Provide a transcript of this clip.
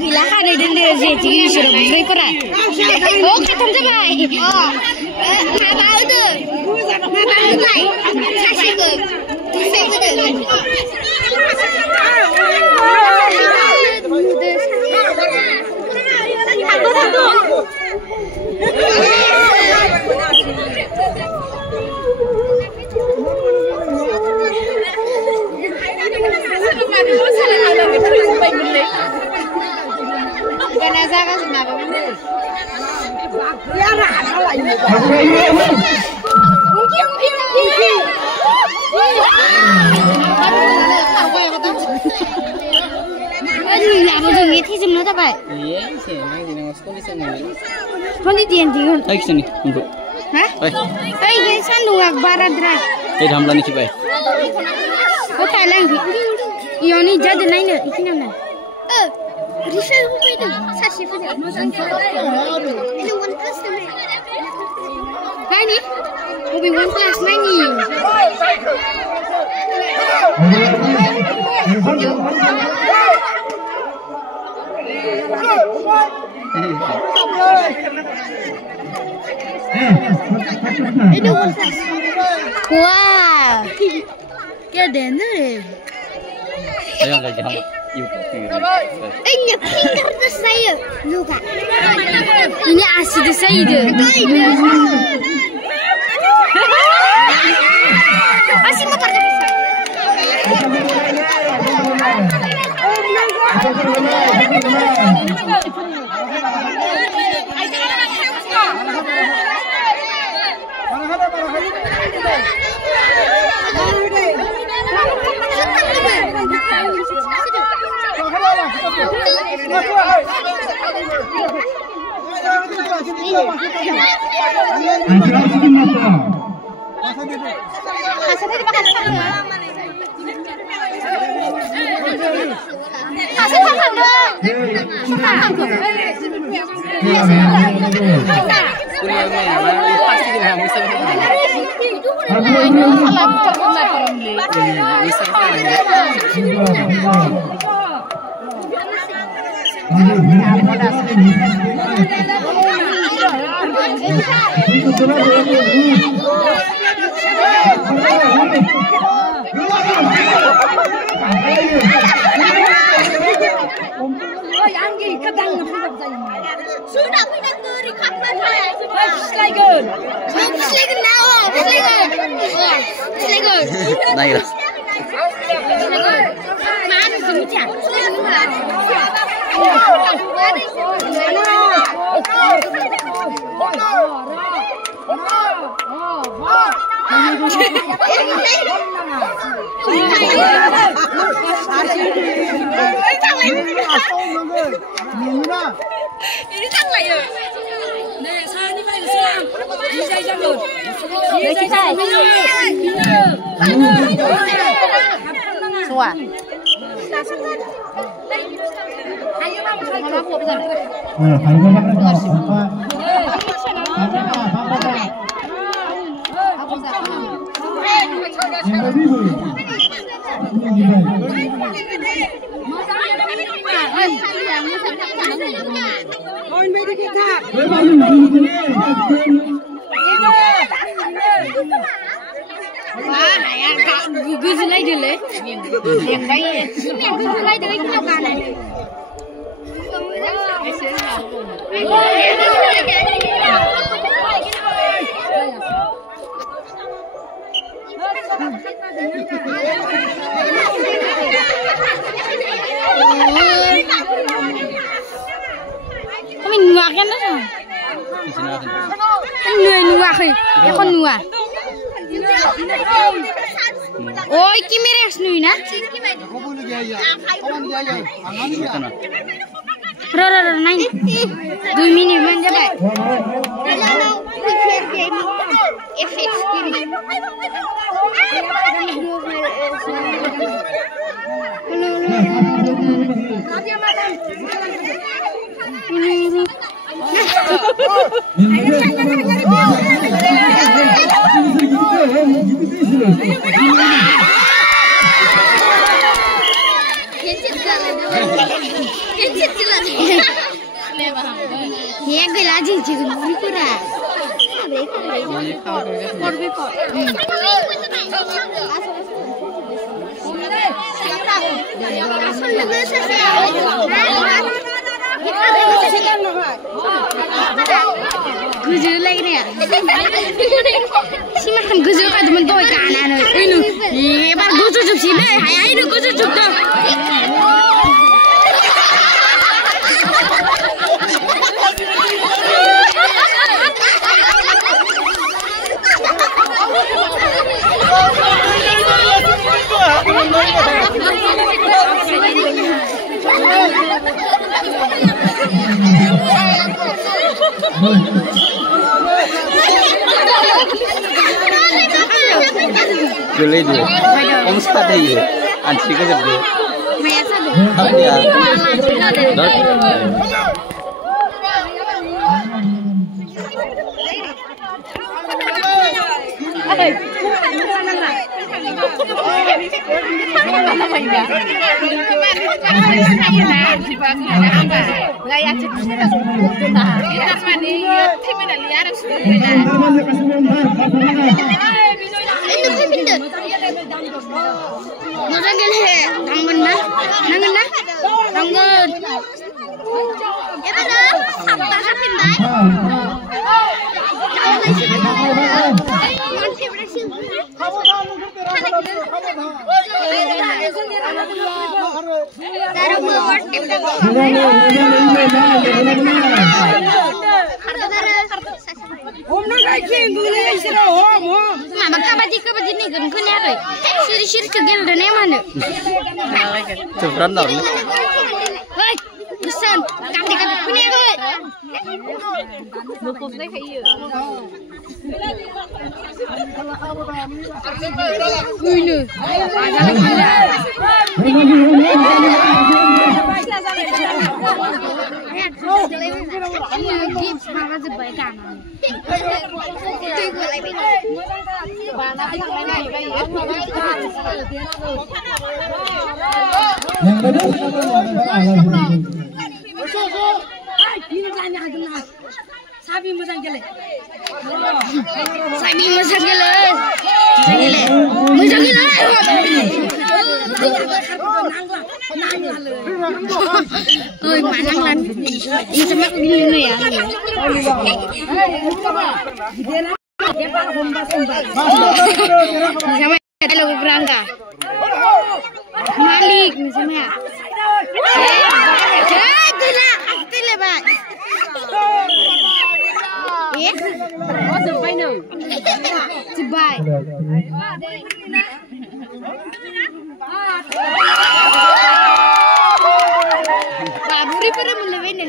gila kan ada rezeki suruh beli peran. Oh ketemu coba. Nggak tahu tuh. Nggak tahu baik. Kasih ke. Kasih ke deh. Wow, क्या डेंजर है। Ini saya, luka. Ini asid saya itu. Asid apa tadi? Oi, kamera asnu na? Rara naik. 2 minit manja baik. Ya gue lagi juga mau kurang. Gujul lagi nih ya. Si makan gujul kan cuma toy kanan. Ini bar gujul cuci deh. Hai ini gujul cuci. Boleh dia. Om sada ye. Ansi ke jebde. Biasa deh. Ada. Sabi mo sang gele. Ôi mà năng lắm. Ini sama gini ya. Sama hello berangga. Malik sama ya. Tila Pak. Oh, sebai no. Sebai. Baru pada mulai ni.